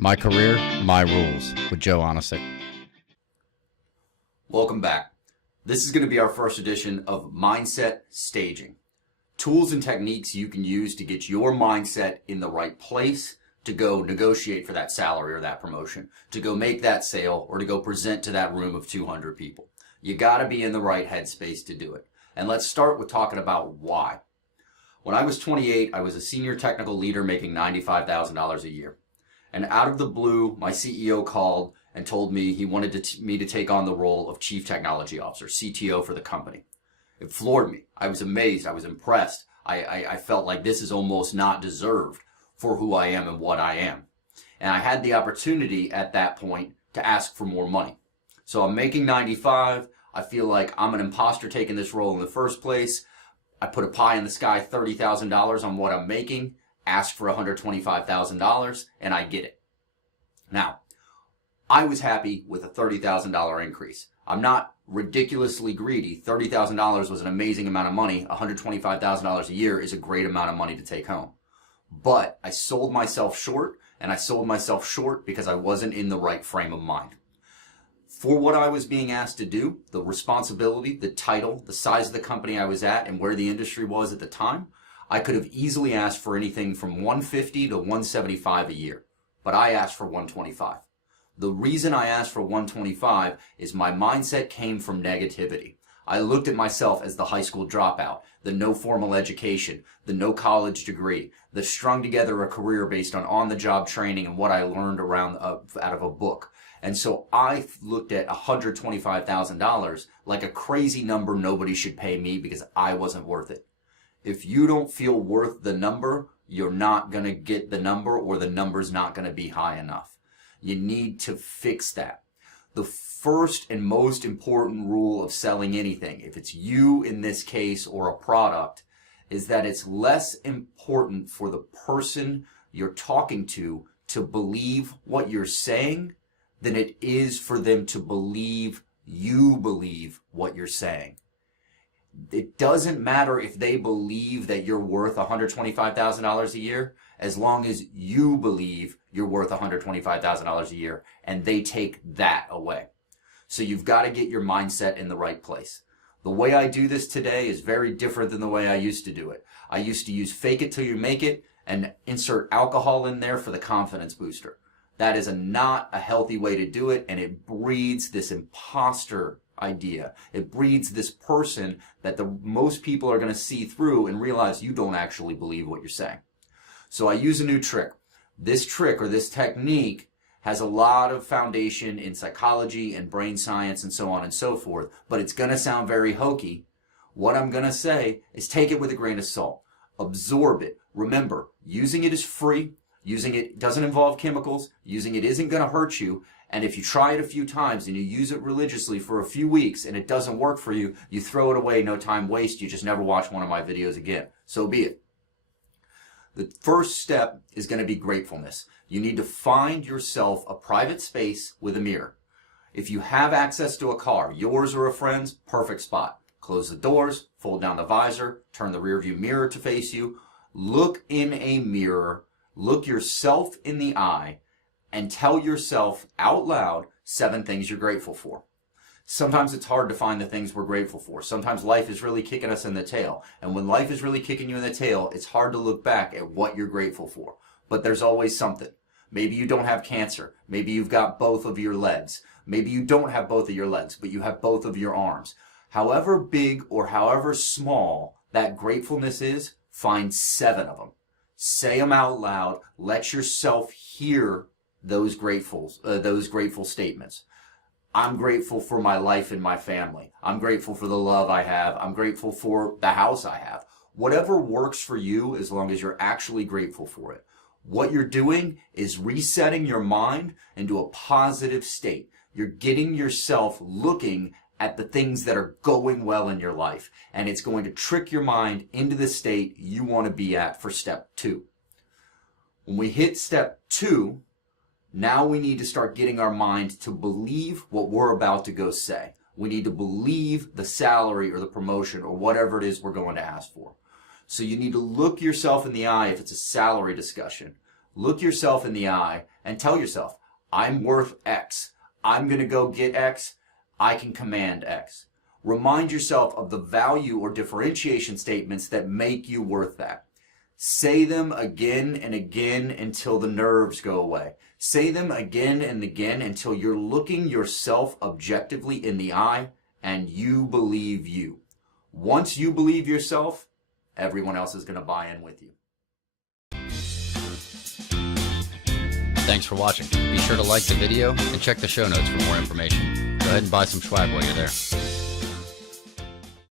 My Career, My Rules with Joe Onisick. Welcome back. This is going to be our first edition of Mindset Staging. Tools and techniques you can use to get your mindset in the right place to go negotiate for that salary or that promotion, to go make that sale, or to go present to that room of 200 people. You got to be in the right headspace to do it. And let's start with talking about why. When I was 28, I was a senior technical leader making $95,000 a year. And out of the blue, my CEO called and told me he wanted me to take on the role of Chief Technology Officer, CTO for the company. It floored me. I was amazed. I was impressed. I felt like this is almost not deserved for who I am and what I am. And I had the opportunity at that point to ask for more money. So I'm making 95. I feel like I'm an imposter taking this role in the first place. I put a pie in the sky, $30,000 on what I'm making. Ask for $125,000 and I get it. Now, I was happy with a $30,000 increase. I'm not ridiculously greedy. $30,000 was an amazing amount of money. $125,000 a year is a great amount of money to take home. But I sold myself short, and I sold myself short because I wasn't in the right frame of mind. For what I was being asked to do, the responsibility, the title, the size of the company I was at, and where the industry was at the time, I could have easily asked for anything from $150 to $175 a year, but I asked for $125. The reason I asked for $125 is my mindset came from negativity. I looked at myself as the high school dropout, the no formal education, the no college degree, the strung together a career based on on-the-job training and what I learned out of a book. And so I looked at $125,000 like a crazy number nobody should pay me because I wasn't worth it. If you don't feel worth the number, you're not going to get the number, or the number's not going to be high enough. You need to fix that. The first and most important rule of selling anything, if it's you in this case or a product, is that it's less important for the person you're talking to believe what you're saying than it is for them to believe you believe what you're saying. It doesn't matter if they believe that you're worth $125,000 a year, as long as you believe you're worth $125,000 a year and they take that away. So you've got to get your mindset in the right place. The way I do this today is very different than the way I used to do it. I used to use fake it till you make it and insert alcohol in there for the confidence booster. That is not a healthy way to do it, and it breeds this imposter idea. It breeds this person that most people are going to see through and realize you don't actually believe what you're saying. So I use a new trick. This trick or this technique has a lot of foundation in psychology and brain science and so on and so forth, but it's going to sound very hokey. What I'm going to say is take it with a grain of salt. Absorb it. Remember, using it is free. Using it doesn't involve chemicals. Using it isn't going to hurt you. And if you try it a few times and you use it religiously for a few weeks and it doesn't work for you, you throw it away, no time waste. You just never watch one of my videos again. So be it. The first step is going to be gratefulness. You need to find yourself a private space with a mirror. If you have access to a car, yours or a friend's, perfect spot. Close the doors, fold down the visor, turn the rearview mirror to face you. Look in a mirror, look yourself in the eye, and tell yourself out loud 7 things you're grateful for. Sometimes it's hard to find the things we're grateful for. Sometimes life is really kicking us in the tail. And when life is really kicking you in the tail, it's hard to look back at what you're grateful for. But there's always something. Maybe you don't have cancer. Maybe you've got both of your legs. Maybe you don't have both of your legs, but you have both of your arms. However big or however small that gratefulness is, find 7 of them. Say them out loud. Let yourself hear those grateful statements. I'm grateful for my life and my family. I'm grateful for the love I have. I'm grateful for the house I have. Whatever works for you, as long as you're actually grateful for it. What you're doing is resetting your mind into a positive state. You're getting yourself looking at the things that are going well in your life, and it's going to trick your mind into the state you want to be at for step 2. When we hit step 2, now we need to start getting our mind to believe what we're about to go say. We need to believe the salary or the promotion or whatever it is we're going to ask for. So you need to look yourself in the eye if it's a salary discussion. Look yourself in the eye and tell yourself, I'm worth X. I'm going to go get X. I can command X. Remind yourself of the value or differentiation statements that make you worth that. Say them again and again until the nerves go away. Say them again and again until you're looking yourself objectively in the eye and you believe you. Once you believe yourself, everyone else is going to buy in with you. Thanks for watching. Be sure to like the video and check the show notes for more information. Go ahead and buy some swag while you're there.